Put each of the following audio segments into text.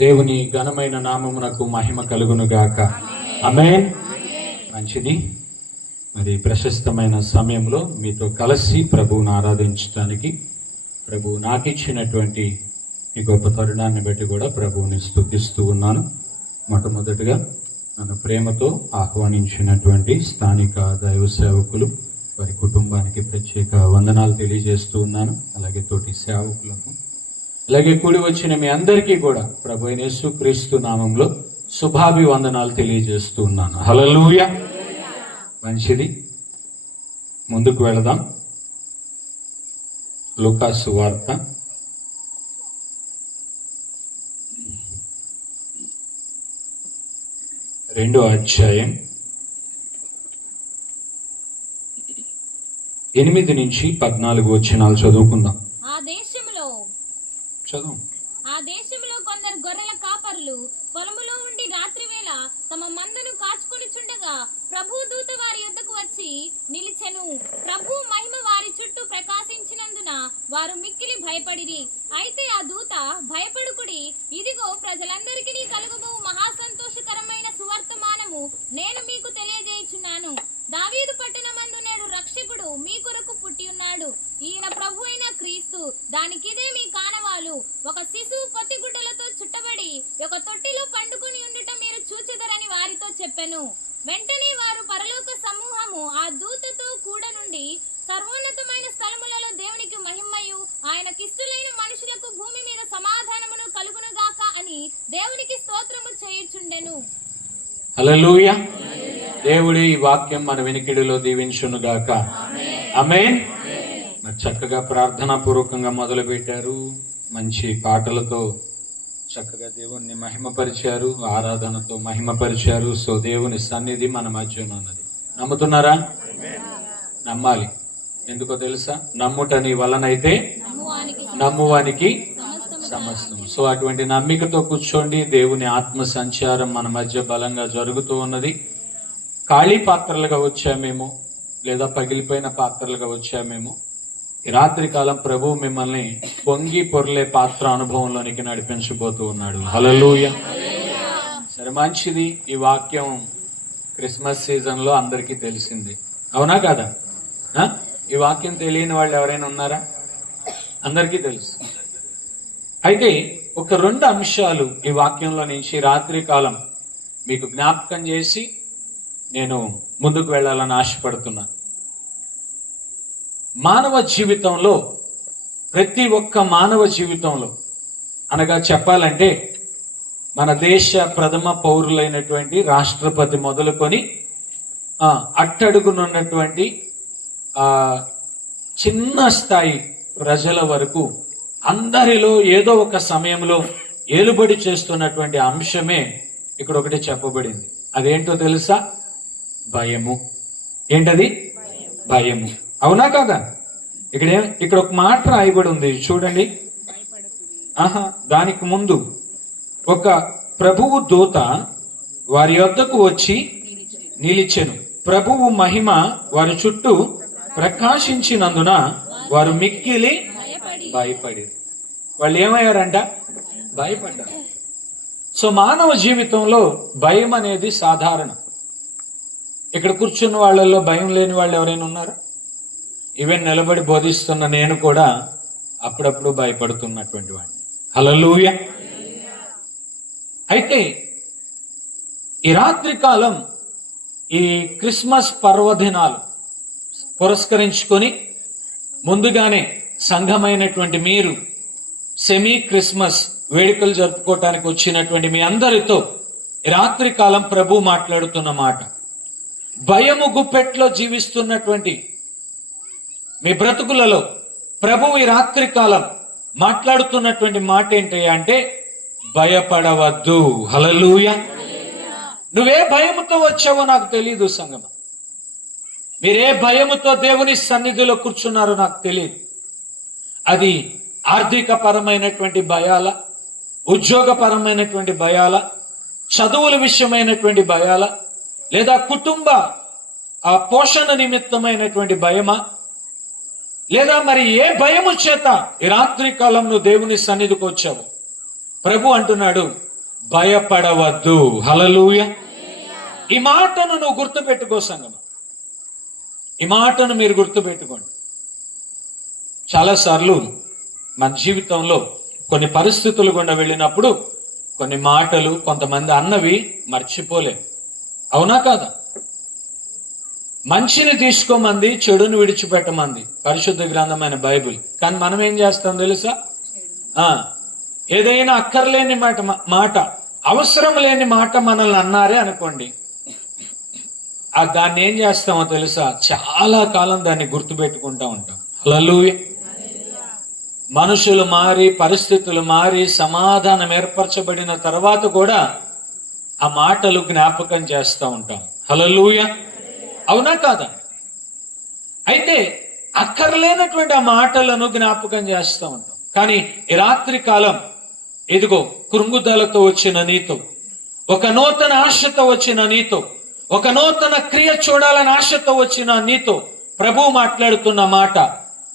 దేవుని ఘనమైన నామమునకు మహిమ కలుగును గాక అమేన్ మంచిది. మరి ప్రశస్తమైన సమయంలో మీతో కలిసి ప్రభువును ఆరాధించడానికి ప్రభు నాకు ఇచ్చినటువంటి ఈ గొప్ప తరుణాన్ని బట్టి కూడా ప్రభువుని స్థుతిస్తూ ఉన్నాను. మొట్టమొదటిగా నన్ను ప్రేమతో ఆహ్వానించినటువంటి స్థానిక దైవ సేవకులు వారి కుటుంబానికి ప్రత్యేక వందనాలు తెలియజేస్తూ ఉన్నాను. అలాగే తోటి సేవకులకు అలాగే కూడి వచ్చిన మీ అందరికీ కూడా ప్రభు యేసు క్రీస్తు నామంలో శుభాభివందనాలు తెలియజేస్తూ ఉన్నాను హలలుయ మంచిది. ముందుకు వెళదాం. లుకాసు వార్త. రెండో అధ్యాయం. ఎనిమిది నుంచి పద్నాలుగు వచ్చినాలు చదువుకుందాం. చదువు. ఆ దేశంలో కొందరు గొర్రెల కాపరులు పొలములో ఉండి రాత్రివేళ తమ మందను కాచుకొనిచుండగా ప్రభు దూత వారి యొద్దకు వచ్చి నిలిచెను. ప్రభు మహిమ వారి చుట్టూ ప్రకాశించినందున వారు మిక్కిలి భయపడిరి. అయితే ఆ దూత భయపడుకుడి ఇదిగో ప్రజలందరికీ కలుగుబో మహా సంతోషకరమైన సువర్తమానము నేను మీకు తెలియజేయుచున్నాను. దావీదు పట్టణమందు నేడు రక్షకుడు మీ కొరకు పుట్టి ఉన్నాడు. ఈయన ప్రభు అయిన క్రీస్తు దానికిదే మీ కానవాలు. ఒక శిశువు పొత్తిగుడ్డలతో చుట్టబడి ఒక తొట్టిలో పండుకొని ఉండటం మీరు చూచెదరని అని వారితో చెప్పెను. వెంటనే వారు పరలోక సమూహము ఆ దూతతో కూడా నుండి సర్వోన్నతమైన స్థలములలో దేవునికి మహిమయు ఆయన ఆయనకిష్టులైన మనుషులకు భూమి మీద సమాధానమును కలుగునుగాక అని దేవునికి స్తోత్రము చేయుచుండెను. హల్లెలూయా. దేవుడి ఈ వాక్యం మన వినికిడిలో దీవించును గాక. చక్కగా ప్రార్థనా పూర్వకంగా మొదలు పెట్టారు మంచి పాటలతో చక్కగా దేవుణ్ణి మహిమపరిచారు ఆరాధనతో మహిమపరిచారు. సో దేవుని సన్నిధి మన మధ్యన ఉన్నది. నమ్ముతున్నారా? నమ్మాలి. ఎందుకో తెలుసా? నమ్ముటని వలనైతే నమ్మువానికి సమస్తం సో అటువంటి నమ్మికతో కూర్చోండి. దేవుని ఆత్మ సంచారం మన మధ్య బలంగా జరుగుతూ ఉన్నది. ఖాళీ పాత్రలుగా వచ్చామేమో లేదా పగిలిపోయిన పాత్రలుగా వచ్చామేమో ఈ రాత్రి కాలం ప్రభు మిమ్మల్ని పొంగి పొర్లే పాత్ర అనుభవంలోనికి నడిపించబోతూ ఉన్నాడు. హలలుయ సరే మంచిది. ఈ వాక్యం క్రిస్మస్ సీజన్లో అందరికీ తెలిసింది. అవునా కదా? ఈ వాక్యం తెలియని వాళ్ళు ఎవరైనా ఉన్నారా? అందరికీ తెలుసు. అయితే ఒక రెండు అంశాలు ఈ వాక్యంలో నుంచి రాత్రి కాలం మీకు జ్ఞాపకం చేసి నేను ముందుకు వెళ్ళాలని ఆశపడుతున్నాను. మానవ జీవితంలో ప్రతి ఒక్క మానవ జీవితంలో అనగా చెప్పాలంటే మన దేశ ప్రథమ పౌరులైనటువంటి రాష్ట్రపతి మొదలుకొని అట్టడుగునున్నటువంటి చిన్న స్థాయి ప్రజల వరకు అందరిలో ఏదో ఒక సమయంలో ఏలుబడి చేస్తున్నటువంటి అంశమే ఇక్కడ ఒకటి చెప్పబడింది. అదేంటో తెలుసా? భయము. ఏంటది? భయము. అవునా కాదా? ఇక్కడ ఇక్కడ ఒక మాట రాయబడి ఉంది. చూడండి. ఆహా దానికి ముందు ఒక ప్రభువు దూత వారి వద్దకు వచ్చి నిలిచెను. ప్రభువు మహిమ వారి చుట్టూ ప్రకాశించినందున వారు మిక్కిలి భయపడి భయపడి వాళ్ళు ఏమయ్యారంట? భయపడ్డారు. సో మానవ జీవితంలో భయం అనేది సాధారణం. ఇక్కడ కూర్చున్న వాళ్ళల్లో భయం లేని వాళ్ళు ఎవరైనా ఉన్నారా? ఈవెన్ నిలబడి బోధిస్తున్న నేను కూడా అప్పుడప్పుడు భయపడుతున్నటువంటి వాడిని. హలలుయ అయితే ఈ రాత్రి కాలం ఈ క్రిస్మస్ పర్వదినాలు పురస్కరించుకొని ముందుగానే సంఘమైనటువంటి మీరు సెమీ క్రిస్మస్ వేడుకలు జరుపుకోవటానికి వచ్చినటువంటి మీ అందరితో రాత్రి కాలం ప్రభు మాట్లాడుతున్న మాట. భయము గుప్పెట్లో జీవిస్తున్నటువంటి మీ బ్రతుకులలో ప్రభు ఈ రాత్రి కాలం మాట్లాడుతున్నటువంటి మాట ఏంటయ్యా అంటే భయపడవద్దు. హలలుయ నువ్వే భయముతో వచ్చావో నాకు తెలియదు సంగమ. మీరే భయముతో దేవుని సన్నిధిలో కూర్చున్నారో నాకు తెలియదు అది ఆర్థిక పరమైనటువంటి భయాల ఉద్యోగపరమైనటువంటి భయాల చదువుల విషయమైనటువంటి భయాల లేదా కుటుంబ ఆ పోషణ నిమిత్తమైనటువంటి భయమా? లేదా మరి ఏ భయము చేత ఈ రాత్రి కాలం నువ్వు దేవుని సన్నిధికి వచ్చావు? ప్రభు అంటున్నాడు భయపడవద్దు. హలలుయ ఈ మాటను నువ్వు గుర్తుపెట్టుకో సంగమ. ఈ మాటను మీరు గుర్తుపెట్టుకోండి. చాలాసార్లు మన జీవితంలో కొన్ని పరిస్థితులు గుండా వెళ్ళినప్పుడు కొన్ని మాటలు కొంతమంది అన్నవి మర్చిపోలేం. అవునా కాదా? మంచిని తీసుకోమంది చెడును విడిచిపెట్టమంది. పరిశుద్ధ గ్రంథమైన బైబిల్. కానీ మనం ఏం చేస్తాం తెలుసా? ఆ ఏదైనా అక్కర్లేని మాట మాట అవసరం లేని మాట మనల్ని అన్నారే అనుకోండి. ఆ దాన్ని ఏం చేస్తామో తెలుసా? చాలా కాలం దాన్ని గుర్తుపెట్టుకుంటా ఉంటాం. హల్లెలూయా. మనుషులు మారి పరిస్థితులు మారి సమాధానం ఏర్పరచబడిన తర్వాత కూడా ఆ మాటలు జ్ఞాపకం చేస్తూ ఉంటాం. హలలుయ అవునా కాదా? అయితే అక్కర్లేనటువంటి ఆ మాటలను జ్ఞాపకం చేస్తూ ఉంటాం. కానీ రాత్రి కాలం ఇదిగో కృంగుదలతో వచ్చిన నీతో ఒక నూతన ఆశతో వచ్చిన నీతో ఒక నూతన క్రియ చూడాలని ఆశతో వచ్చిన నీతో ప్రభు మాట్లాడుతున్న మాట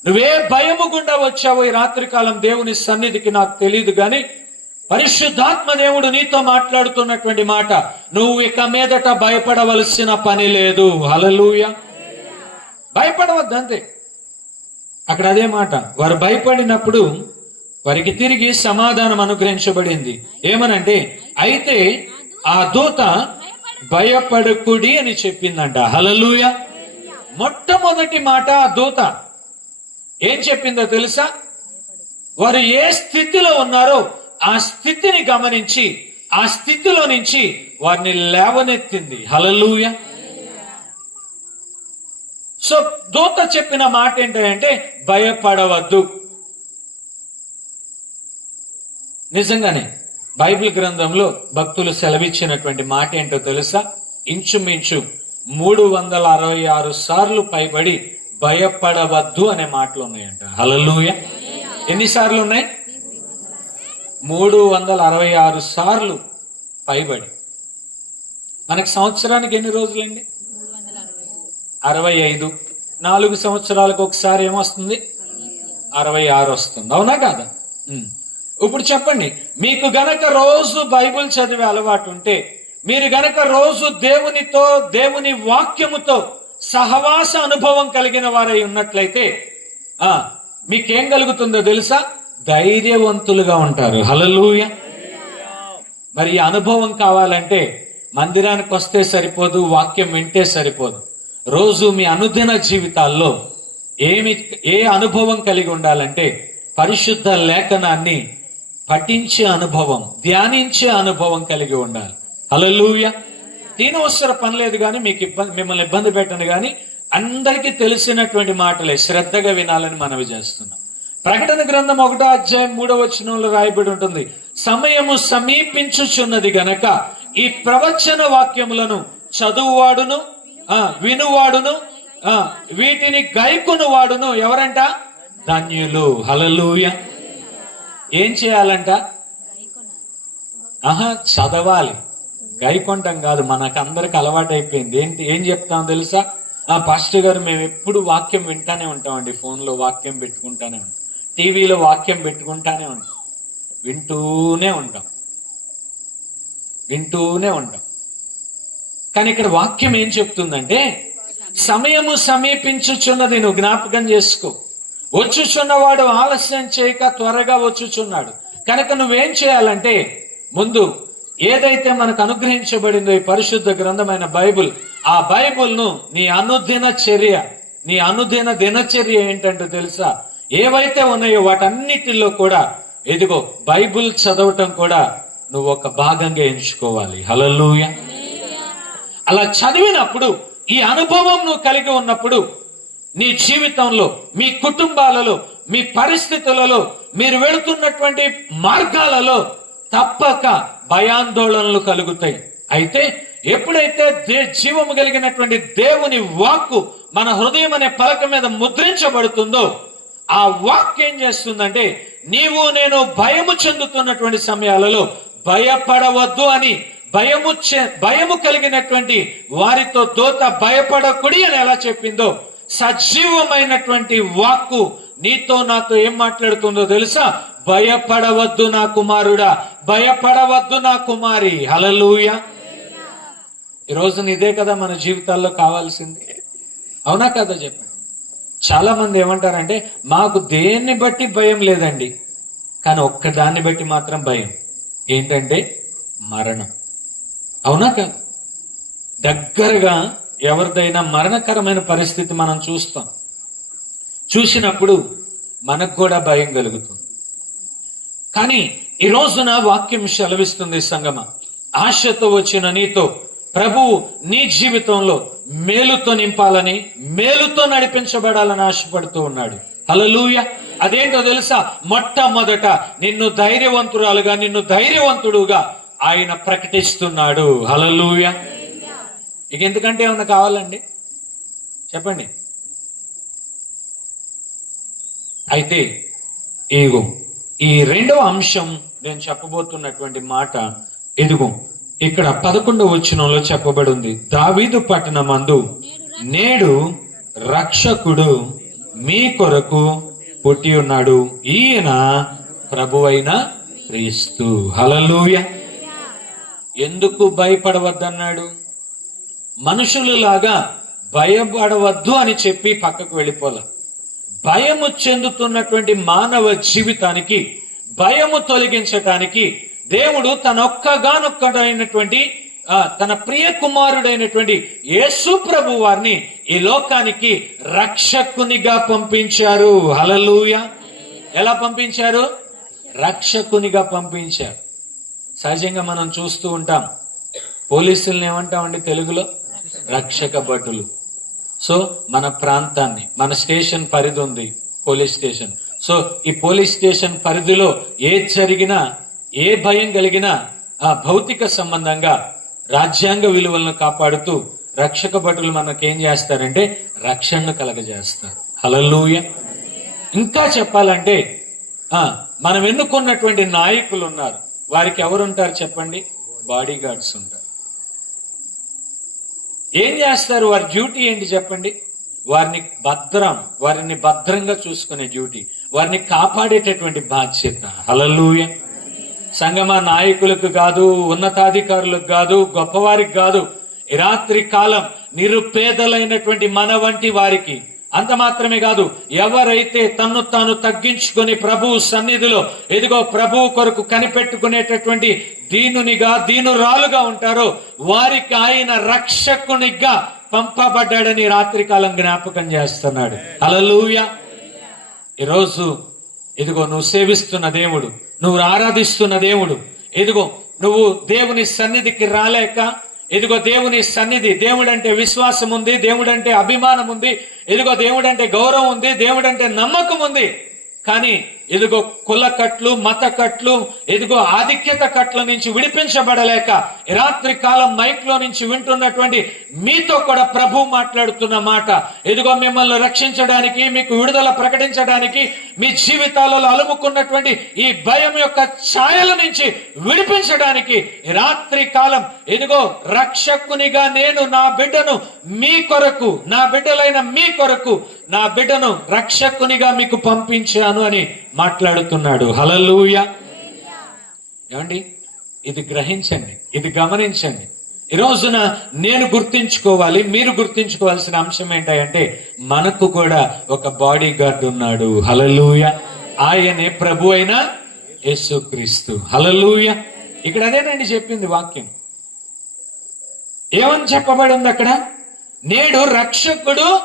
నువ్వే భయము గుండా వచ్చావో ఈ రాత్రికాలం దేవుని సన్నిధికి నాకు తెలియదు కానీ పరిశుద్ధాత్మ దేవుడు నీతో మాట్లాడుతున్నటువంటి మాట నువ్వు ఇక మీదట భయపడవలసిన పని లేదు. హలలుయ భయపడవద్దు అంతే. అక్కడ అదే మాట వారు భయపడినప్పుడు వారికి తిరిగి సమాధానం అనుగ్రహించబడింది. ఏమనంటే అయితే ఆ దూత భయపడకుడి అని చెప్పిందంట. హలలుయ మొట్టమొదటి మాట ఆ దూత. ఏం చెప్పిందో తెలుసా? వారు ఏ స్థితిలో ఉన్నారో ఆ స్థితిని గమనించి ఆ స్థితిలో నుంచి వారిని లేవనెత్తింది. హలలుయ సో దూత చెప్పిన మాట ఏంటంటే భయపడవద్దు. నిజంగానే బైబిల్ గ్రంథంలో భక్తులు సెలవిచ్చినటువంటి మాట ఏంటో తెలుసా? ఇంచుమించు మూడు వందల అరవై ఆరు సార్లు పైబడి భయపడవద్దు అనే మాటలు ఉన్నాయంట. హలలుయ ఎన్నిసార్లు ఉన్నాయి? మూడు వందల అరవై ఆరు సార్లు పైబడి. మనకి సంవత్సరానికి ఎన్ని రోజులండి? అరవై ఐదు. నాలుగు సంవత్సరాలకు ఒకసారి ఏమొస్తుంది? అరవై ఆరు వస్తుంది. అవునా కాదా? ఇప్పుడు చెప్పండి మీకు గనక రోజు బైబిల్ చదివే అలవాటు ఉంటే మీరు గనక రోజు దేవునితో దేవుని వాక్యముతో సహవాస అనుభవం కలిగిన వారై ఉన్నట్లయితే మీకేం కలుగుతుందో తెలుసా? ధైర్యవంతులుగా ఉంటారు. హలలుయ మరి అనుభవం కావాలంటే మందిరానికి వస్తే సరిపోదు వాక్యం వింటే సరిపోదు. రోజు మీ అనుదిన జీవితాల్లో ఏమి ఏ అనుభవం కలిగి ఉండాలంటే పరిశుద్ధ లేఖనాన్ని పఠించే అనుభవం ధ్యానించే అనుభవం కలిగి ఉండాలి. హలలుయ తినవసర పని లేదు కానీ మీకు ఇబ్బంది మిమ్మల్ని ఇబ్బంది పెట్టను కానీ అందరికీ తెలిసినటువంటి మాటలే శ్రద్ధగా వినాలని మనవి చేస్తున్నాం. ప్రకటన గ్రంథం ఒకటో అధ్యాయం మూడో వచనంలో రాయబడి ఉంటుంది. సమయము సమీపించుచున్నది గనక ఈ ప్రవచన వాక్యములను చదువువాడును ఆ, వినువాడును ఆ, వీటిని గైకును వాడును ఎవరంట? ధన్యులు. హలలుయ ఏం చేయాలంట? ఆహా చదవాలి. గైకొంటాం కాదు మనకందరికి అలవాటు అయిపోయింది ఏంటి ఏం చెప్తాం తెలుసా? ఆ పాస్టర్ గారు మేము ఎప్పుడు వాక్యం వింటానే ఉంటామండి ఫోన్లో వాక్యం పెట్టుకుంటానే ఉంటాం. టీవీలో వాక్యం పెట్టుకుంటానే ఉంటాం. వింటూనే ఉంటాం. వింటూనే ఉంటాం. కానీ ఇక్కడ వాక్యం ఏం చెప్తుందంటే సమయము సమీపించుచున్నది నువ్వు జ్ఞాపకం చేసుకో. వచ్చుచున్నవాడు ఆలస్యం చేయక త్వరగా వచ్చుచున్నాడు. కనుక నువ్వేం చేయాలంటే ముందు ఏదైతే మనకు అనుగ్రహించబడిందో ఈ పరిశుద్ధ గ్రంథమైన బైబుల్ ఆ బైబుల్ను నీ అనుదిన చర్య నీ అనుదిన దినచర్య ఏంటంటే తెలుసా? ఏవైతే ఉన్నాయో వాటన్నిటిలో కూడా ఎదుగో బైబిల్ చదవటం కూడా నువ్వు ఒక భాగంగా ఎంచుకోవాలి. హలలుయ అలా చదివినప్పుడు ఈ అనుభవం నువ్వు కలిగి ఉన్నప్పుడు నీ జీవితంలో మీ కుటుంబాలలో మీ పరిస్థితులలో మీరు వెళుతున్నటువంటి మార్గాలలో తప్పక భయాందోళనలు కలుగుతాయి. అయితే ఎప్పుడైతే దే జీవము కలిగినటువంటి దేవుని వాక్కు మన హృదయం అనే పలక మీద ముద్రించబడుతుందో ఆ వాక్ ఏం చేస్తుందంటే నీవు నేను భయము చెందుతున్నటువంటి సమయాలలో భయపడవద్దు అని భయము చె- భయము కలిగినటువంటి వారితో దోత భయపడకుడి అని ఎలా చెప్పిందో సజీవమైనటువంటి వాక్కు నీతో నాతో ఏం మాట్లాడుతుందో తెలుసా? భయపడవద్దు నా కుమారుడా భయపడవద్దు నా కుమారి. హలలుయ ఈ రోజున ఇదే కదా మన జీవితాల్లో కావాల్సింది. అవునా కదా చెప్పండి. చాలా మంది ఏమంటారంటే మాకు దేన్ని బట్టి భయం లేదండి. కానీ ఒక్కదాన్ని బట్టి మాత్రం భయం. ఏంటంటే మరణం. అవునా కాదు? దగ్గరగా ఎవరిదైనా మరణకరమైన పరిస్థితి మనం చూస్తాం. చూసినప్పుడు మనకు కూడా భయం కలుగుతుంది. కానీ ఈ రోజున వాక్యం సెలవిస్తుంది సంగమ. ఆశతో వచ్చిన నీతో ప్రభువు నీ జీవితంలో మేలుతో నింపాలని మేలుతో నడిపించబడాలని ఆశపడుతూ ఉన్నాడు. హలలుయ అదేంటో తెలుసా? మొట్టమొదట నిన్ను ధైర్యవంతురాలుగా నిన్ను ధైర్యవంతుడుగా ఆయన ప్రకటిస్తున్నాడు. హలలుయ ఇక ఎందుకంటే ఏమన్నా కావాలండి? చెప్పండి. అయితే ఇదిగో ఈ రెండవ అంశం నేను చెప్పబోతున్నటువంటి మాట ఇదిగో ఇక్కడ పదకొండవ వచనంలో చెప్పబడి ఉంది దావీదు పట్టణమందు నేడు రక్షకుడు మీ కొరకు పుట్టి ఉన్నాడు. ఈయన ప్రభువైన క్రీస్తు. హలలుయ ఎందుకు భయపడవద్దన్నాడు? మనుషులలాగా భయపడవద్దు అని చెప్పి పక్కకు వెళ్ళిపోలే. భయము చెందుతున్నటువంటి మానవ జీవితానికి భయము తొలగించటానికి దేవుడు తన ఒక్కగానొక్కడైనటువంటి తన ప్రియ కుమారుడైనటువంటి యేసు ప్రభు వారిని ఈ లోకానికి రక్షకునిగా పంపించారు. హలలుయ ఎలా పంపించారు? రక్షకునిగా పంపించారు. సహజంగా మనం చూస్తూ ఉంటాం. పోలీసుల్ని ఏమంటామండి తెలుగులో? రక్షక భటులు. సో మన ప్రాంతాన్ని మన స్టేషన్ పరిధి ఉంది పోలీస్ స్టేషన్. సో ఈ పోలీస్ స్టేషన్ పరిధిలో ఏది జరిగినా ఏ భయం కలిగినా ఆ భౌతిక సంబంధంగా రాజ్యాంగ విలువలను కాపాడుతూ రక్షక భటులు మనకేం చేస్తారంటే రక్షణను కలగజేస్తారు. హలలుయ ఇంకా చెప్పాలంటే మనం ఎన్నుకున్నటువంటి నాయకులు ఉన్నారు. వారికి ఎవరుంటారు చెప్పండి? బాడీ గార్డ్స్ ఉంటారు. ఏం చేస్తారు? వారి డ్యూటీ ఏంటి చెప్పండి? వారిని భద్రం వారిని భద్రంగా చూసుకునే డ్యూటీ వారిని కాపాడేటటువంటి బాధ్యత. హలలుయ సంగమ నాయకులకు కాదు ఉన్నతాధికారులకు కాదు గొప్పవారికి కాదు రాత్రి కాలం నిరుపేదలైనటువంటి మన వంటి వారికి. అంత మాత్రమే కాదు ఎవరైతే తన్ను తాను తగ్గించుకొని ప్రభువు సన్నిధిలో ఎదిగో ప్రభువు కొరకు కనిపెట్టుకునేటటువంటి దీనునిగా దీనురాలుగా ఉంటారో వారికి ఆయన రక్షకునిగా పంపబడ్డాడని రాత్రి కాలం జ్ఞాపకం చేస్తున్నాడు. అలలుయ ఈరోజు ఇదిగో నువ్వు సేవిస్తున్న దేవుడు నువ్వు ఆరాధిస్తున్న దేవుడు. ఎదుగో నువ్వు దేవుని సన్నిధికి రాలేక ఎదుగో దేవుని సన్నిధి దేవుడంటే విశ్వాసం ఉంది దేవుడంటే అభిమానం ఉంది ఎదుగో దేవుడంటే గౌరవం ఉంది దేవుడంటే నమ్మకం ఉంది. కానీ ఇదిగో కుల కట్లు మత కట్లు ఇదిగో ఆధిక్యత కట్ల నుంచి విడిపించబడలేక రాత్రి కాలం మైక్లో నుంచి వింటున్నటువంటి మీతో కూడా ప్రభు మాట్లాడుతున్న మాట. ఇదిగో మిమ్మల్ని రక్షించడానికి మీకు విడుదల ప్రకటించడానికి మీ జీవితాలలో అలుముకున్నటువంటి ఈ భయం యొక్క ఛాయల నుంచి విడిపించడానికి రాత్రి కాలం ఇదిగో రక్షకునిగా నేను నా బిడ్డను మీ కొరకు నా బిడ్డలైన మీ కొరకు నా బిడ్డను రక్షకునిగా మీకు పంపించాను అని మాట్లాడుతున్నాడు. హలలుయ ఏమండి? ఇది గ్రహించండి. ఇది గమనించండి. ఈ రోజున నేను గుర్తించుకోవాలి మీరు గుర్తించుకోవాల్సిన అంశం ఏంటంటే మనకు కూడా ఒక బాడీ గార్డ్ ఉన్నాడు. హలలుయ ఆయనే ప్రభు అయిన యేసుక్రీస్తు. హలలుయ ఇక్కడ అదేనండి చెప్పింది వాక్యం. ఏమని చెప్పబడి ఉంది అక్కడ? నేడు రక్షకుడు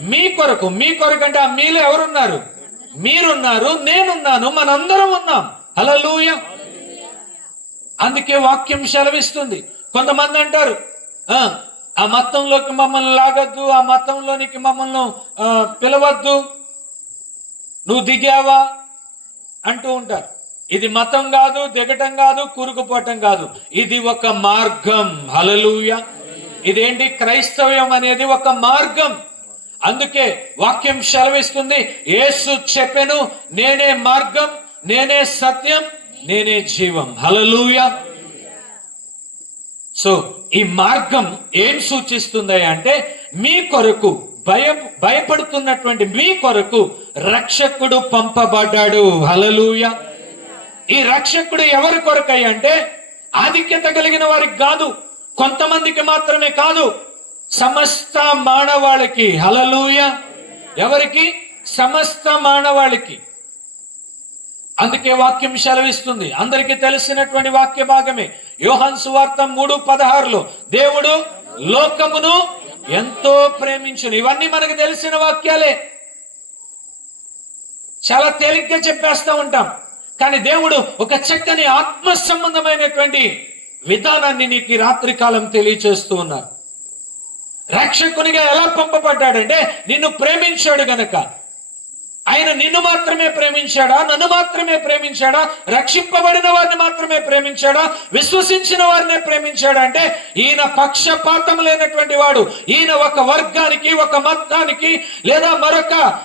మీ కొరకు మీ కొరకు అంటే ఆ మీలో ఎవరున్నారు? మీరున్నారు నేనున్నాను మనందరం ఉన్నాం. హలలుయ అందుకే వాక్యం సెలవిస్తుంది. కొంతమంది అంటారు "ఆ, మతంలోకి మమ్మల్ని లాగద్దు ఆ మతంలోనికి మమ్మల్ని పిలవద్దు. నువ్వు దిగావా? అంటూ ఉంటారు. ఇది మతం కాదు దిగటం కాదు కూరుకుపోవటం కాదు. ఇది ఒక మార్గం. హలలుయ ఇదేంటి? క్రైస్తవ్యం అనేది ఒక మార్గం. అందుకే వాక్యం సెలవిస్తుంది యేసు చెప్పెను నేనే మార్గం నేనే సత్యం నేనే జీవం. హలలుయ సో ఈ మార్గం ఏం సూచిస్తుంది అంటే మీ కొరకు భయ భయపడుతున్నటువంటి మీ కొరకు రక్షకుడు పంపబడ్డాడు. హలలుయ ఈ రక్షకుడు ఎవరి కొరకై అంటే ఆధిక్యత కలిగిన వారికి కాదు కొంతమందికి మాత్రమే కాదు సమస్త మానవాళికి హలలుయ ఎవరికి? సమస్త మానవాళికి. అందుకే వాక్యం సెలవిస్తుంది. అందరికీ తెలిసినటువంటి వాక్య భాగమే. యోహాన్ సువార్త మూడు పదహారులో దేవుడు లోకమును ఎంతో ప్రేమించును. ఇవన్నీ మనకు తెలిసిన వాక్యాలే. చాలా తేలిగ్గా చెప్పేస్తా ఉంటాం. కానీ దేవుడు ఒక చక్కని ఆత్మ సంబంధమైనటువంటి విధానాన్ని నీకు రాత్రికాలం రాత్రి కాలం తెలియచేస్తూ ఉన్నారు. రక్షకునిగా ఎలా పంపబడ్డాడంటే నిన్ను ప్రేమించాడు గనక. ఆయన నిన్ను మాత్రమే ప్రేమించాడా? నన్ను మాత్రమే ప్రేమించాడా? రక్షింపబడిన వారిని మాత్రమే ప్రేమించాడా? విశ్వసించిన వారినే ప్రేమించాడా? అంటే ఈయన పక్షపాతం లేనటువంటి వాడు. ఈయన ఒక వర్గానికి ఒక మతానికి లేదా మరొక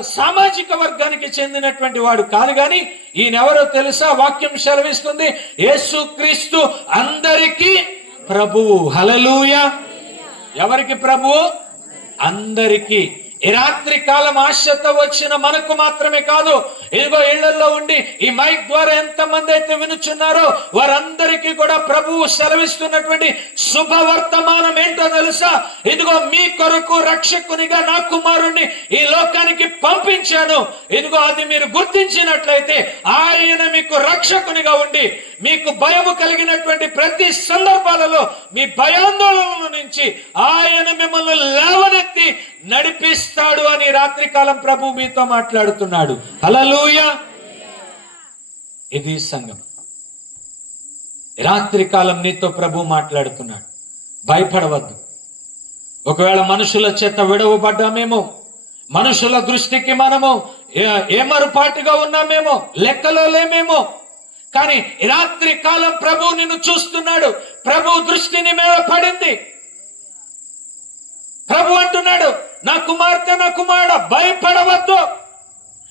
సామాజిక వర్గానికి చెందినటువంటి వాడు కాదు కానీ ఈయన ఎవరో తెలుసా? వాక్యం సెలవిస్తుంది. యేసు క్రీస్తు అందరికీ ప్రభువు. హలలుయా ఎవరికి ప్రభువు అందరికీ. ఈ రాత్రి కాలం ఆశతో వచ్చిన మనకు మాత్రమే కాదు. ఇదిగో ఇళ్ళలో ఉండి ఈ మైక్ ద్వారా ఎంత మంది అయితే వినుచున్నారో వారందరికీ కూడా ప్రభువు సెలవిస్తున్నటువంటి శుభవర్తమానం ఏంటో తెలుసా? ఇదిగో మీ కొరకు రక్షకునిగా నా కుమారుణ్ణి ఈ లోకానికి పంపించాను. ఇదిగో అది మీరు గుర్తించినట్లయితే ఆయన మీకు రక్షకునిగా ఉండి మీకు భయము కలిగినటువంటి ప్రతి సందర్భాలలో మీ భయాందోళనల నుంచి ఆయన మిమ్మల్ని లేవనెత్తి నడిపిస్తాడు అని రాత్రికాలం ప్రభు మీతో మాట్లాడుతున్నాడు. హలలుయ ఇది సంఘం రాత్రికాలం నీతో ప్రభు మాట్లాడుతున్నాడు. భయపడవద్దు. ఒకవేళ మనుషుల చేత విడవబడ్డామేమో మనుషుల దృష్టికి మనము ఏ- ఏమరుపాటుగా ఉన్నామేమో లెక్కలో లేమేమో కానీ రాత్రి కాలం ప్రభు నిన్ను చూస్తున్నాడు. ప్రభు దృష్టిని మీద పడింది ప్రభు అంటున్నాడు నా కుమార్తె నా కుమారుడ భయపడవద్దు.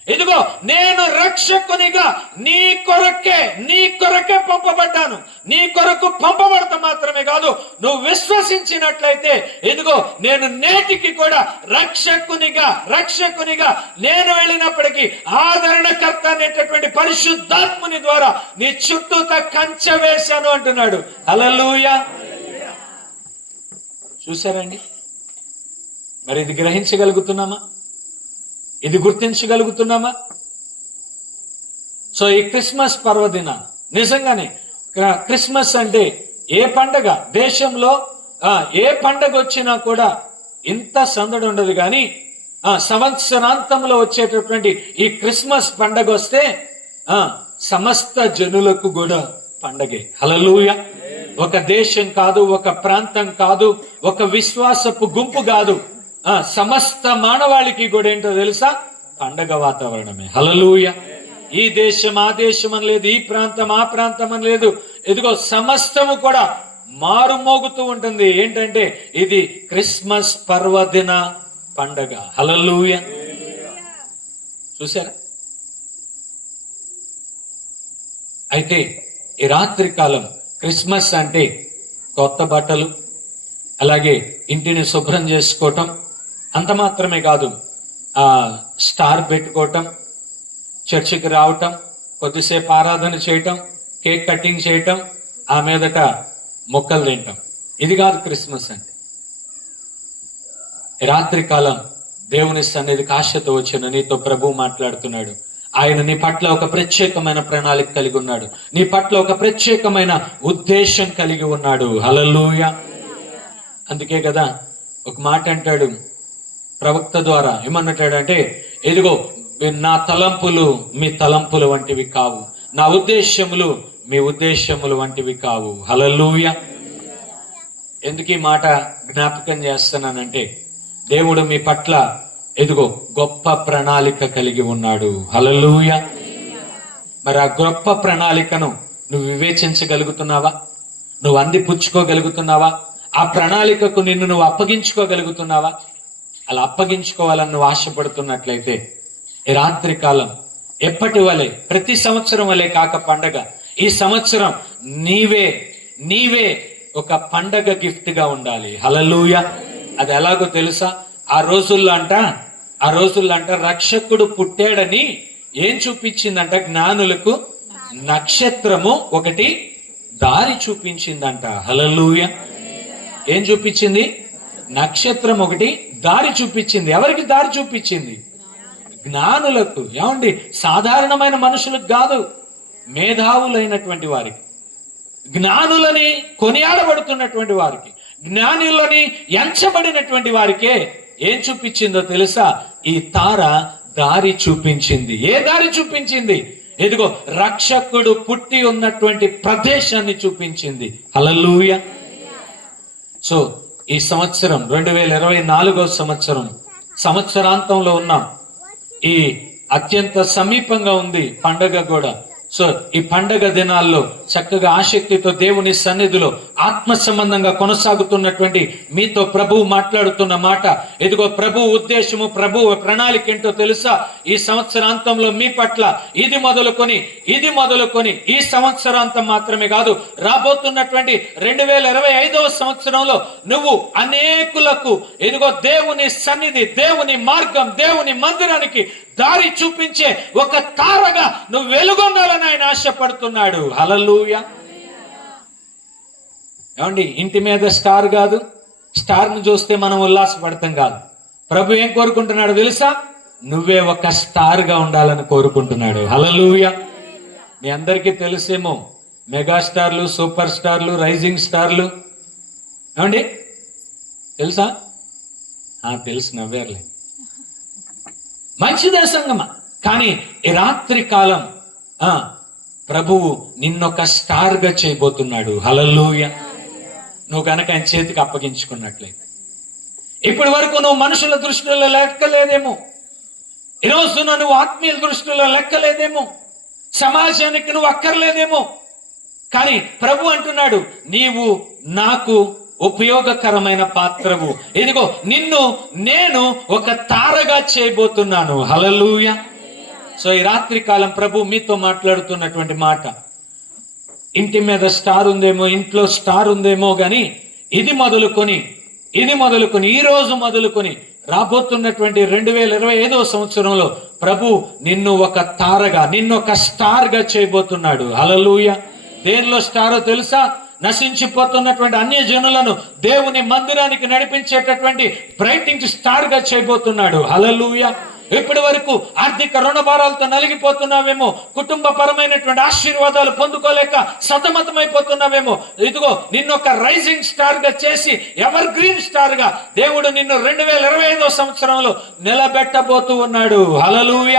ఇదిగో నేను రక్షకునిగా నీ కొరకే నీ కొరకే పంపబడ్డాను. నీ కొరకు పంపబడతా మాత్రమే కాదు నువ్వు విశ్వసించినట్లయితే ఇదిగో నేను నేటికి కూడా రక్షకునిగా రక్షకునిగా నేను వెళ్ళినప్పటికీ ఆదరణకర్త అనేటటువంటి పరిశుద్ధాత్ముని ద్వారా నీ చుట్టూత కంచె వేశాను అంటున్నాడు. అలలుయ చూసారండి మరి ఇది గ్రహించగలుగుతున్నామా? ఇది గుర్తించగలుగుతున్నామా? సో ఈ క్రిస్మస్ పర్వదిన నిజంగానే క్రిస్మస్ అంటే ఏ పండగ? దేశంలో ఏ పండగ వచ్చినా కూడా ఇంత సందడి ఉండదు కానీ సంవత్సరాంతంలో వచ్చేటటువంటి ఈ క్రిస్మస్ పండగ వస్తే సమస్త జనులకు కూడా పండగే. హలలుయ ఒక దేశం కాదు ఒక ప్రాంతం కాదు ఒక విశ్వాసపు గుంపు కాదు. సమస్త మానవాళికి కూడా ఏంటో తెలుసా? పండగ వాతావరణమే. హలలుయ ఈ దేశం ఆ దేశం అని లేదు ఈ ప్రాంతం ఆ ప్రాంతం అని లేదు. ఎదుగో సమస్తము కూడా మారుమోగుతూ ఉంటుంది. ఏంటంటే ఇది క్రిస్మస్ పర్వదిన పండగ. హలలుయ చూసారా అయితే ఈ రాత్రి కాలం క్రిస్మస్ అంటే కొత్త బట్టలు అలాగే ఇంటిని శుభ్రం చేసుకోవటం అంత మాత్రమే కాదు ఆ స్టార్ పెట్టుకోవటం చర్చికి రావటం కొద్దిసేపు ఆరాధన చేయటం కేక్ కటింగ్ చేయటం ఆ మీదట మొక్కలు తింటాం ఇది కాదు క్రిస్మస్ అంటే. రాత్రి కాలం దేవుని సన్నిధికి ఆశతో వచ్చిన నీతో ప్రభు మాట్లాడుతున్నాడు. ఆయన నీ పట్ల ఒక ప్రత్యేకమైన ప్రణాళిక కలిగి ఉన్నాడు. నీ పట్ల ఒక ప్రత్యేకమైన ఉద్దేశం కలిగి ఉన్నాడు. హలలుయ అందుకే కదా ఒక మాట అంటాడు ప్రవక్త ద్వారా ఏమన్నటాడు అంటే నా తలంపులు మీ తలంపులు వంటివి కావు. నా ఉద్దేశ్యములు మీ ఉద్దేశ్యములు వంటివి కావు. హలలుయ ఎందుకు ఈ మాట జ్ఞాపకం చేస్తున్నానంటే దేవుడు మీ పట్ల ఎదుగో గొప్ప ప్రణాళిక కలిగి ఉన్నాడు. హలలుయ మరి ఆ గొప్ప ప్రణాళికను నువ్వు వివేచించగలుగుతున్నావా? నువ్వు అందిపుచ్చుకోగలుగుతున్నావా? ఆ ప్రణాళికకు నిన్ను నువ్వు అప్పగించుకోగలుగుతున్నావా? అలా అప్పగించుకోవాలని నువ్వు ఆశపడుతున్నట్లయితే ఈ రాత్రి కాలం ఎప్పటి వలె ప్రతి సంవత్సరం వలె కాక పండగ ఈ సంవత్సరం నీవే నీవే ఒక పండగ గిఫ్ట్గా ఉండాలి. హలలుయ అది ఎలాగో తెలుసా? ఆ రోజుల్లో అంట ఆ రోజుల్లో అంట రక్షకుడు పుట్టాడని ఏం చూపించిందంట? జ్ఞానులకు నక్షత్రము ఒకటి దారి చూపించిందంట. హలలుయ ఏం చూపించింది? నక్షత్రం ఒకటి దారి చూపించింది. ఎవరికి దారి చూపించింది? జ్ఞానులకు. ఏమండి? సాధారణమైన మనుషులకు కాదు. మేధావులైనటువంటి వారికి. జ్ఞానులని కొనియాడబడుతున్నటువంటి వారికి. జ్ఞానులని ఎంచబడినటువంటి వారికే ఏం చూపించిందో తెలుసా? ఈ తార దారి చూపించింది. ఏ దారి చూపించింది? ఇదిగో రక్షకుడు పుట్టి ఉన్నటువంటి ప్రదేశాన్ని చూపించింది. అలలుయ సో ఈ సంవత్సరం రెండు వేల ఇరవై నాలుగో సంవత్సరం సంవత్సరాంతంలో ఉన్నాం. ఈ అత్యంత సమీపంగా ఉంది పండగ కూడా. సో ఈ పండగ దినాల్లో చక్కగా ఆసక్తితో దేవుని సన్నిధిలో ఆత్మ సంబంధంగా కొనసాగుతున్నటువంటి మీతో ప్రభువు మాట్లాడుతున్న మాట. ఇదిగో ప్రభు ఉద్దేశము ప్రభు ప్రణాళిక ఏంటో తెలుసా? ఈ సంవత్సరాంతంలో మీ పట్ల ఇది మొదలుకొని ఇది మొదలుకొని ఈ సంవత్సరాంతం మాత్రమే కాదు రాబోతున్నటువంటి రెండు వేల ఇరవై ఐదవ సంవత్సరంలో నువ్వు అనేకులకు ఇదిగో దేవుని సన్నిధి దేవుని మార్గం దేవుని మందిరానికి దారి చూపించే ఒక తారగా నువ్వు వెలుగొందాలని ఆయన ఆశపడుతున్నాడు. హలలుయ ఏమండి ఇంటి మీద స్టార్ కాదు స్టార్ను చూస్తే మనం ఉల్లాసపడతాం కాదు. ప్రభు ఏం కోరుకుంటున్నాడు తెలుసా? నువ్వే ఒక స్టార్గా ఉండాలని కోరుకుంటున్నాడు. హలలుయ మీ అందరికీ తెలుసేమో మెగాస్టార్లు సూపర్ స్టార్లు రైజింగ్ స్టార్లు. ఏమండి తెలుసా? ఆ, తెలుసు నవ్వేర్లే. మంచిదే సంగమ. కానీ రాత్రి కాలం ప్రభువు నిన్నొక స్టార్గా చేయబోతున్నాడు. హలలోయ నువ్వు గనక ఆయన చేతికి అప్పగించుకున్నట్లయితే. ఇప్పటి వరకు నువ్వు మనుషుల దృష్టిలో లెక్కలేదేమో. ఈరోజు నువ్వు ఆత్మీయుల దృష్టిలో లెక్కలేదేమో. సమాజానికి నువ్వు అక్కర్లేదేమో. కానీ ప్రభు అంటున్నాడు నీవు నాకు ఉపయోగకరమైన పాత్రవు. ఇదిగో నిన్ను నేను ఒక తారగా చేయబోతున్నాను. హలలుయా సో ఈ రాత్రి కాలం ప్రభు మీతో మాట్లాడుతున్నటువంటి మాట. ఇంటి మీద స్టార్ ఉందేమో ఇంట్లో స్టార్ ఉందేమో కానీ ఇది మొదలుకొని ఇది మొదలుకొని ఈ రోజు మొదలుకొని రాబోతున్నటువంటి రెండు వేల ఇరవై ఐదవ సంవత్సరంలో ప్రభు నిన్ను ఒక తారగా నిన్ను ఒక స్టార్గా చేయబోతున్నాడు. అలలుయ దేనిలో స్టారో తెలుసా? నశించిపోతున్నటువంటి అన్య జనులను దేవుని మందిరానికి నడిపించేటటువంటి బ్రైటింగ్ స్టార్గా చేయబోతున్నాడు. హలలుయ ఇప్పటి వరకు ఆర్థిక రుణభారాలతో నలిగిపోతున్నావేమో కుటుంబ పరమైనటువంటి ఆశీర్వాదాలు పొందుకోలేక సతమతమైపోతున్నావేమో ఇదిగో నిన్నొక ఒక రైజింగ్ స్టార్గా చేసి ఎవర్ గ్రీన్ స్టార్గా దేవుడు నిన్ను రెండు వేల ఇరవై ఐదో సంవత్సరంలో నిలబెట్టబోతూ ఉన్నాడు. హలలుయ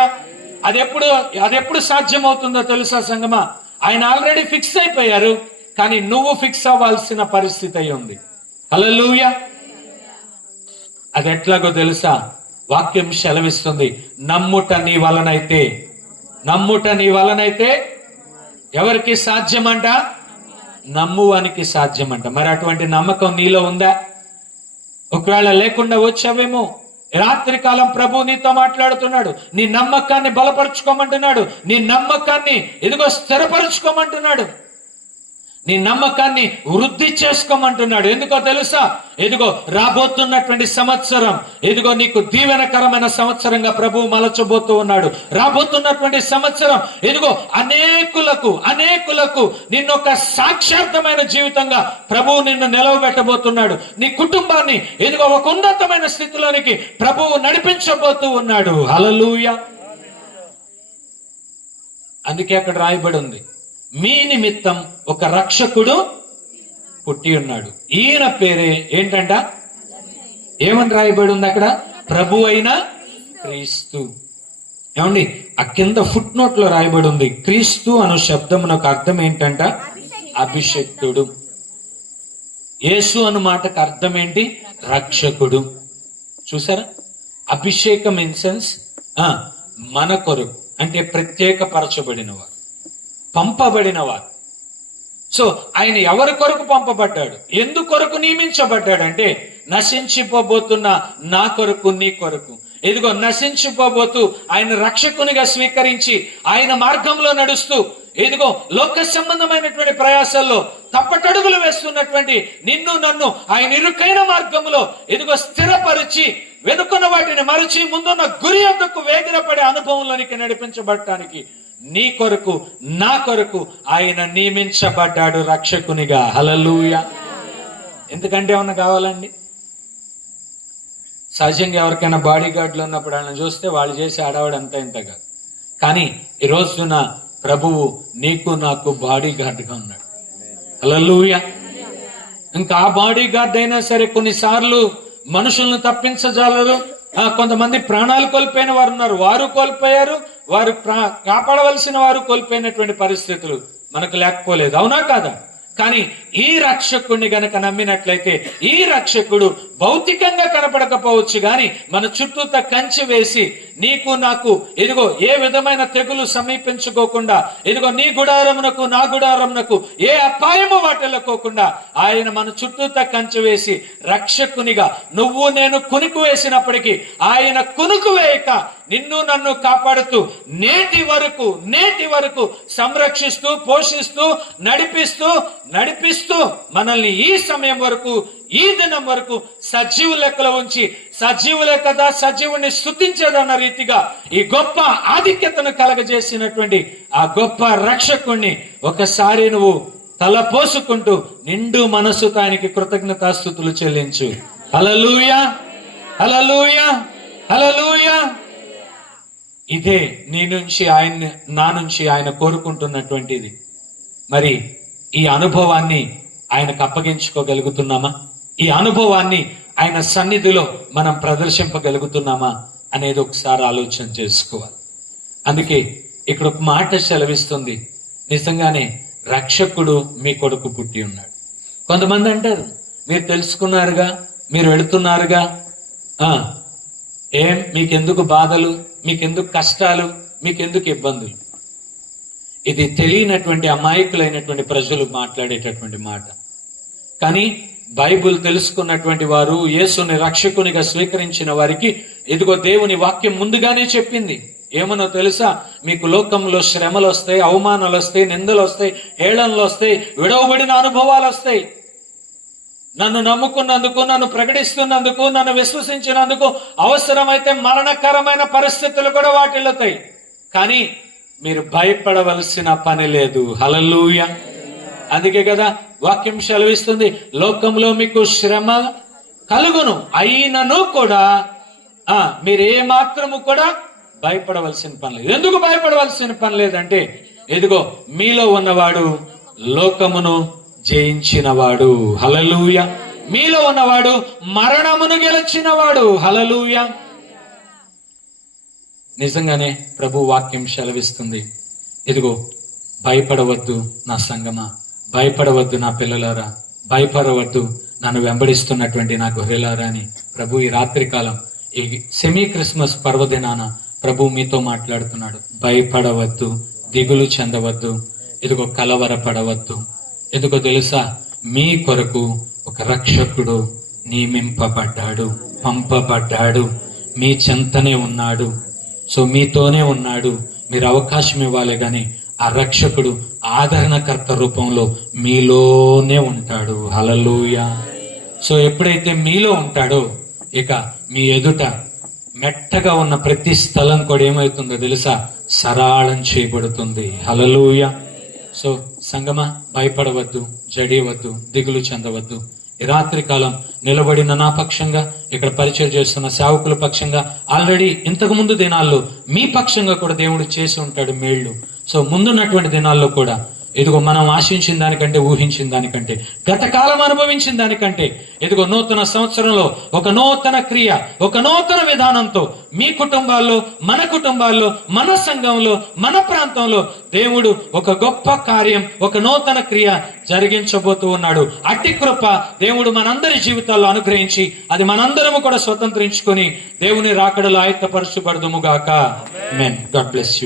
అది ఎప్పుడు అది ఎప్పుడు సాధ్యమవుతుందో తెలుసా సంగమా? ఆయన ఆల్రెడీ ఫిక్స్ అయిపోయారు కానీ నువ్వు ఫిక్స్ అవ్వాల్సిన పరిస్థితి అయి ఉంది. హలలుయ అది ఎట్లాగో తెలుసా? వాక్యం సెలవిస్తుంది. నమ్ముట నీ వలనైతే. నమ్ముట నీ వలనైతే ఎవరికి సాధ్యమంట? నమ్మువానికి సాధ్యమంట. మరి అటువంటి నమ్మకం నీలో ఉందా? ఒకవేళ లేకుండా వచ్చావేమో? రాత్రి కాలం ప్రభు నీతో మాట్లాడుతున్నాడు. నీ నమ్మకాన్ని బలపరుచుకోమంటున్నాడు. నీ నమ్మకాన్ని ఎదుగో స్థిరపరుచుకోమంటున్నాడు. నీ నమ్మకాన్ని వృద్ధి చేసుకోమంటున్నాడు. ఎందుకో తెలుసా? ఎదుగో రాబోతున్నటువంటి సంవత్సరం. ఎదుగో నీకు దీవెనకరమైన సంవత్సరంగా ప్రభువు మలచబోతూ ఉన్నాడు. రాబోతున్నటువంటి సంవత్సరం. ఎదుగో అనేకులకు అనేకులకు నిన్నొక సాక్షార్థమైన జీవితంగా ప్రభువు నిన్ను నిలవబెట్టబోతున్నాడు. నీ కుటుంబాన్ని ఎదుగో ఒక ఉన్నతమైన స్థితిలోనికి ప్రభువు నడిపించబోతూ ఉన్నాడు. హలలుయ అందుకే అక్కడ రాయబడి ఉంది. మీ నిమిత్తం ఒక రక్షకుడు పుట్టి ఉన్నాడు. ఈయన పేరే ఏంటంట? ఏమని రాయబడి ఉంది అక్కడ? ప్రభు అయిన క్రీస్తు. ఏమండి ఆ కింద ఫుట్ నోట్లో రాయబడి ఉంది క్రీస్తు అను శబ్దమునకు అర్థం ఏంటంట? అభిషక్తుడు. యేసు అను మాటకు అర్థం ఏంటి? రక్షకుడు. చూసారా? అభిషేకం ఇన్ సెన్స్ మన కొరకు అంటే ప్రత్యేకపరచబడినవారు పంపబడినవారు సో ఆయన ఎవరి కొరకు పంపబడ్డాడు? ఎందు కొరకు నియమించబడ్డాడంటే నశించిపోబోతున్న నా కొరకు నీ కొరకు. ఇదిగో నశించిపోబోతూ ఆయన రక్షకునిగా స్వీకరించి ఆయన మార్గంలో నడుస్తూ ఇదిగో లోక సంబంధమైనటువంటి ప్రయాసాల్లో తప్పటడుగులు వేస్తున్నటువంటి నిన్ను నన్ను ఆయన ఇరుకైన మార్గంలో ఇదిగో స్థిరపరిచి వెనుకున్న వాటిని మరచి ముందున్న గురి వద్దకు వేగిరపడే అనుభవంలోనికి నడిపించబడటానికి నీ కొరకు నా కొరకు ఆయన నియమించబడ్డాడు రక్షకునిగా. హలలుయ ఎందుకంటే ఏమన్నా కావాలండి? సహజంగా ఎవరికైనా బాడీ గార్డులు ఉన్నప్పుడు ఆయన చూస్తే వాళ్ళు చేసే ఆడవాడు అంత ఇంత కాదు. కానీ ఈ రోజున ప్రభువు నీకు నాకు బాడీ గార్డ్గా ఉన్నాడు. హల్లెలూయ. ఇంకా ఆ బాడీ గార్డ్ అయినా సరే కొన్నిసార్లు మనుషులను తప్పించజాలరు. కొంతమంది ప్రాణాలు కోల్పోయిన వారు ఉన్నారు. వారు కోల్పోయారు. వారు ప్రా- కాపాడవలసిన వారు కోల్పోయినటువంటి పరిస్థితులు మనకు లేకపోలేదు. అవునా కాదా? కానీ ఈ రక్షకుడిని గనక నమ్మినట్లయితే ఈ రక్షకుడు భౌతికంగా కనపడకపోవచ్చు కానీ మన చుట్టూత కంచె వేసి నీకు నాకు ఇదిగో ఏ విధమైన తెగులు సమీపించుకోకుండా ఇదిగో నీ గుడారమునకు నా గుడారమునకు ఏ అపాయము వాటిల్లుకోకుండా ఆయన మన చుట్టూత కంచె వేసి రక్షకునిగా నువ్వు నేను కునుకు వేసినప్పటికీ ఆయన కునుకు వేయక నిన్ను నన్ను కాపాడుతూ నేటి వరకు నేటి వరకు సంరక్షిస్తూ పోషిస్తూ నడిపిస్తూ నడిపిస్తూ మనల్ని ఈ సమయం వరకు ఈ దినం వరకు సజీవు లెక్కలో ఉంచి సజీవులే కదా సజీవుని స్థుతించేదన్న రీతిగా ఈ గొప్ప ఆధిక్యతను కలగజేసినటువంటి ఆ గొప్ప రక్షకుణ్ణి ఒకసారి నువ్వు తల పోసుకుంటూ నిండు మనసుతో ఆయనకి కృతజ్ఞతాస్థుతులు చెల్లించు. హలలుయా హలలుయా హలలుయా ఇదే నీ నుంచి ఆయన నా నుంచి ఆయన కోరుకుంటున్నటువంటిది. మరి ఈ అనుభవాన్ని ఆయనకు అప్పగించుకోగలుగుతున్నామా? ఈ అనుభవాన్ని ఆయన సన్నిధిలో మనం ప్రదర్శింపగలుగుతున్నామా అనేది ఒకసారి ఆలోచన చేసుకోవాలి. అందుకే ఇక్కడ ఒక మాట సెలవిస్తుంది. నిజంగానే రక్షకుడు మీ కొడుకు పుట్టి ఉన్నాడు. కొంతమంది అంటారు మీరు తెలుసుకున్నారుగా? మీరు వెళుతున్నారుగా? ఏం? మీకెందుకు బాధలు? మీకెందుకు కష్టాలు? మీకెందుకు ఇబ్బందులు? ఇది తెలియనటువంటి అమాయకులైనటువంటి ప్రజలు మాట్లాడేటటువంటి మాట. కానీ బైబిల్ తెలుసుకున్నటువంటి వారు యేసుని రక్షకునిగా స్వీకరించిన వారికి ఇదిగో దేవుని వాక్యం ముందుగానే చెప్పింది. ఏమనో తెలుసా? మీకు లోకంలో శ్రమలు వస్తాయి అవమానాలు వస్తాయి నిందలు వస్తాయి హేళనలు వస్తాయి విడవబడిన అనుభవాలు వస్తాయి. నన్ను నమ్ముకున్నందుకు నన్ను ప్రకటిస్తున్నందుకు నన్ను విశ్వసించినందుకు అవసరమైతే మరణకరమైన పరిస్థితులు కూడా వాటిల్లుతాయి. కానీ మీరు భయపడవలసిన పని లేదు. హలలుయ అందుకే కదా వాక్యం సెలవిస్తుంది లోకంలో మీకు శ్రమ కలుగును. అయినను కూడా ఆ మీరు ఏ మాత్రము కూడా భయపడవలసిన పని లేదు. ఎందుకు భయపడవలసిన పని లేదంటే ఎదుగో మీలో ఉన్నవాడు లోకమును జయించినవాడు. హలలుయ మీలో ఉన్నవాడు మరణమును గెలిచినవాడు. హలలుయ నిజంగానే ప్రభు వాక్యం సెలవిస్తుంది. ఇదిగో భయపడవద్దు నా సంగమా. భయపడవద్దు నా పిల్లలారా. భయపడవద్దు. నన్ను వెంబడిస్తున్నటువంటి నా గొర్రెలారా అని ప్రభు ఈ రాత్రికాలం ఈ సెమీ క్రిస్మస్ పర్వదినాన ప్రభు మీతో మాట్లాడుతున్నాడు. భయపడవద్దు. దిగులు చెందవద్దు. ఇదిగో కలవరపడవద్దు. ఎందుకో తెలుసా? మీ కొరకు ఒక రక్షకుడు నియమింపబడ్డాడు పంపబడ్డాడు. మీ చెంతనే ఉన్నాడు. సో మీతోనే ఉన్నాడు. మీరు అవకాశం ఇవ్వాలి కానీ ఆ రక్షకుడు ఆదరణకర్త రూపంలో మీలోనే ఉంటాడు. హలలుయ సో ఎప్పుడైతే మీలో ఉంటాడో ఇక మీ ఎదుట మెట్టగా ఉన్న ప్రతి స్థలం కూడా ఏమవుతుందో తెలుసా? సరాళం చేయబడుతుంది. హలలుయ సో సంగమా భయపడవద్దు జడియవద్దు దిగులు చెందవద్దు. రాత్రి కాలం నిలబడిన నా పక్షంగా ఇక్కడ పరిచయం చేస్తున్న సేవకుల పక్షంగా ఆల్రెడీ ఇంతకు ముందు దినాల్లో మీ పక్షంగా కూడా దేవుడు చేసి ఉంటాడు మేళ్ళు సో ముందున్నటువంటి దినాల్లో కూడా ఇదిగో మనం ఆశించిన దానికంటే ఊహించిన దానికంటే గత కాలం అనుభవించిన దానికంటే ఇదిగో నూతన సంవత్సరంలో ఒక నూతన క్రియ ఒక నూతన విధానంతో మీ కుటుంబాల్లో మన కుటుంబాల్లో మన సంఘంలో మన ప్రాంతంలో దేవుడు ఒక గొప్ప కార్యం ఒక నూతన క్రియ జరిగించబోతూ ఉన్నాడు. అట్టి కృప దేవుడు మనందరి జీవితాల్లో అనుగ్రహించి అది మనందరము కూడా స్వతంత్రించుకొని దేవుని రాకడలో ఆయత్తపరచబడదుముగాక మెన్ గాడ్ బ్లెస్ యూ